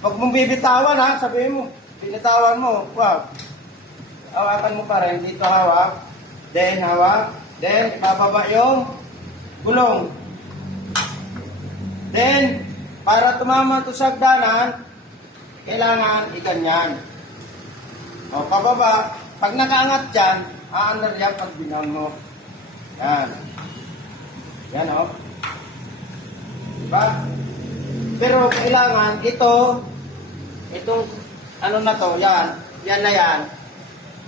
Pag mong bibitawan ha, sabihin mo, binitawan mo, wag. Hawakan mo pa rin, dito hawak, then bababa yung gulong. Then, para tumama ito sa hagdanan, kailangan iganyan. O, pababa, pag nakaangat dyan, aandar yan pag binan mo. Yan. Yan o. Diba? Pero kailangan itong ano na to, yan na yan.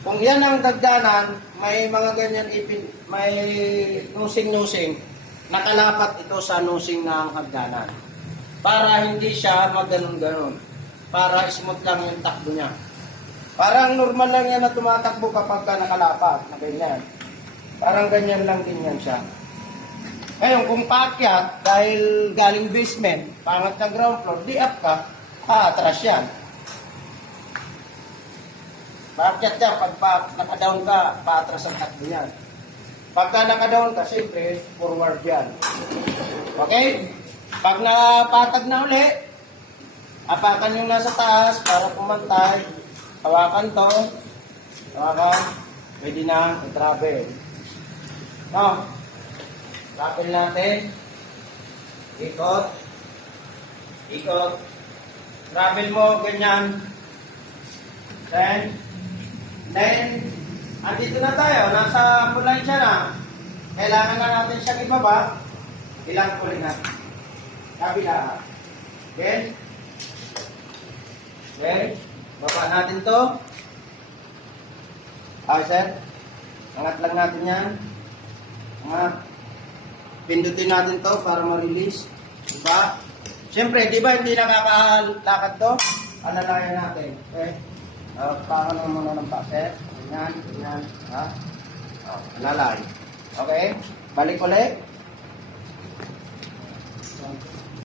Kung yan ang dagdanan, may mga ganyan may nusing-nusing, nakalapat ito sa nusing ng hagdanan. Para hindi siya magganon-ganon. Para smooth lang yung takbo niya. Parang normal lang yan na tumatakbo kapag ka nakalapat, na ganyan. Parang ganyan lang din yan siya. Ngayon, kung paakyat, dahil galing basement, pangat na ground floor, di up ka, atras yan. Paakyat yan, pag nakadown ka, paatras ang takbo yan. Pagka nakadown ka, siyempre, forward yan. Okay? Pag napatag na uli, apakan yung nasa taas para pumantay. Hawakan to. Hawakan. Pwede na i-travel. No? Travel natin. Ikot. Ikot. Travel mo, ganyan. Then, andito na tayo. Nasa ambulansya na. Kailangan na natin siyang ibaba. Ilang puli na. Kabila. Okay? Okay? Baba natin to. Okay, sir? Angat lang natin yan. Angat. Pindutin natin to para ma-release. Diba? Siyempre, di ba hindi nakakalakad to? Alalayan natin. Okay? Paano muna ng paset. Ganyan, ganyan. Ha? Alalay. Okay? Balik ulit.